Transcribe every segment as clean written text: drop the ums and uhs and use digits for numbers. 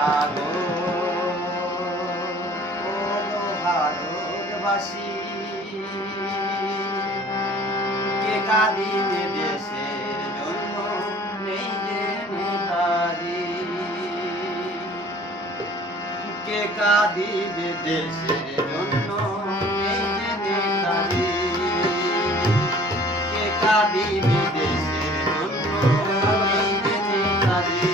জাগো ও ভারতবাসী, কে কাঁদিবে দেশের জন্য নেই যে নেতাজি, কে কাঁদিবে দেশের জন্য নেই যে নেতাজি, কে কাঁদিবে দেশের জন্য নেই যে নেতাজি।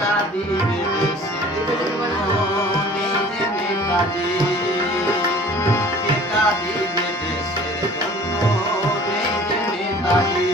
কাঁদিবে দেশের জন্য নেই যে নেতাজি, কে কাঁদিবে দেশের জন্য নেই যে নেতাজি।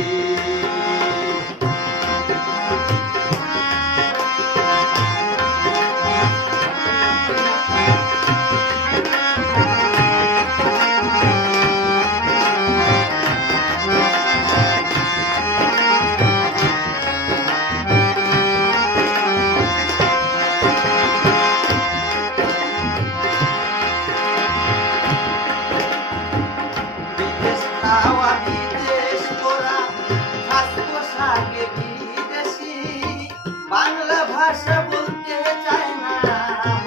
বাংলা ভাষা বলতে চায় না,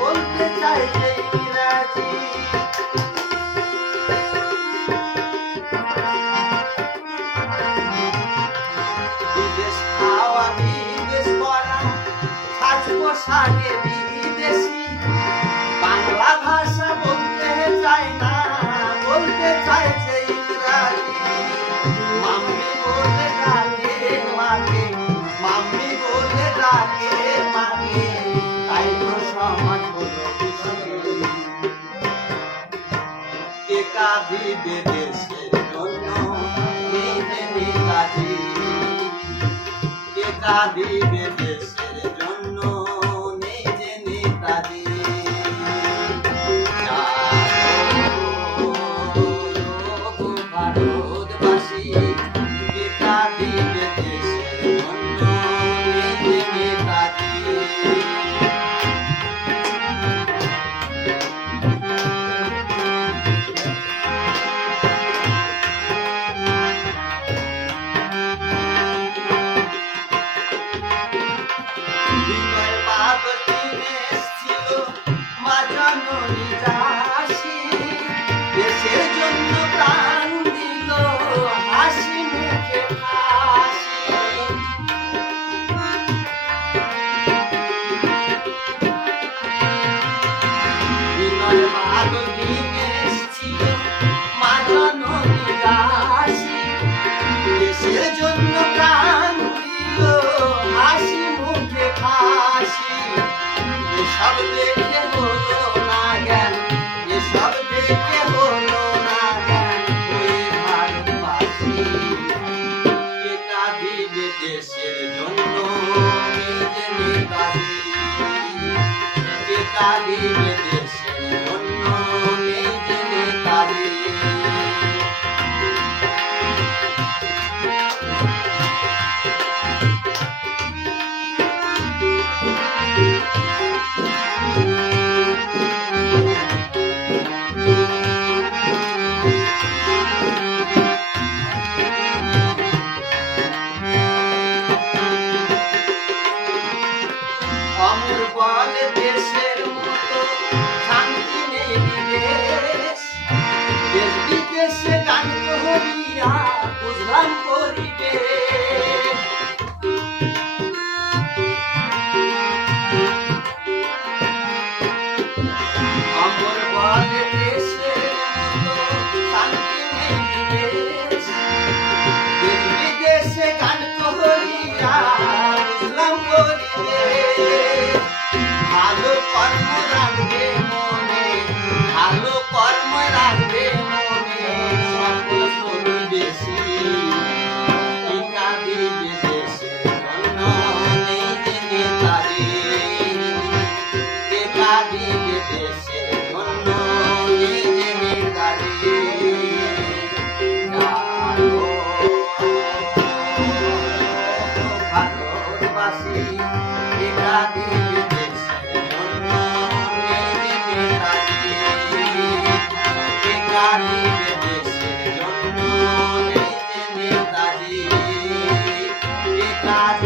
বলতে চায় যে ইংরাজি। বিদেশ খাওয়া বিদেশ করা, সাজ পোশাকে বিদেশি, বাংলা ভাষা বলতে চায় না, বলতে চায় যে ইংরাজি। মাম্মি বলে ডাকে মাকে, মাম্মি বলে ডাকে মাকে, তাই তো সমাজ হলো খুশি। কে কাঁদিবে দেশের জন্য নেই যে নেতাজি, কে কাঁদিবে দেশের জন্য নেই যে নেতাজি। ভারতবাসী, কে কাঁদিবে দেশের জন্য নেই যে নেতাজি। বিনয় পাগল দিনেশ ছিল মা জননী দাসী, দেশের জন্য প্রাণ দিল হাসি মুখে হাসি। বিনয় পাগল দিনেশ ছিল মা জননী দাসী, দেশের জন্য প্রাণ দিল হাসি মুখে হাসি। এসব দেখে হলো না জ্ঞান, এসব দেখে হলো না জ্ঞান, ওই ভারতবাসী। কে কাঁদিবে দেশের জন্য নেই যে নেতাজি, কে কাঁদিবে দেশের জন্য নেই যে নেতাজি। অমর বলে দেশের মতো শান্তি নেই বিদেশ, দেশ বিদেশে গান করিয়া বুঝলাম পরিবেশ। অমর বলে দেশের মতো শান্তি নেই বিদেশ, দেশ বিদেশে গান করিয়া বুঝলাম পরিবেশ। ভালো কর্ম রাখবে মনে, ভালো কর্ম রাখবে মনে, সকল প্রতিবেশী। কে কাঁদিবে দেশের জন্য নেই যে নেতাজি, কে কাঁদিবে দেশের জন্য নেই যে কাটিবে দেশের জন্য এই যে নেতাজি কে কাজ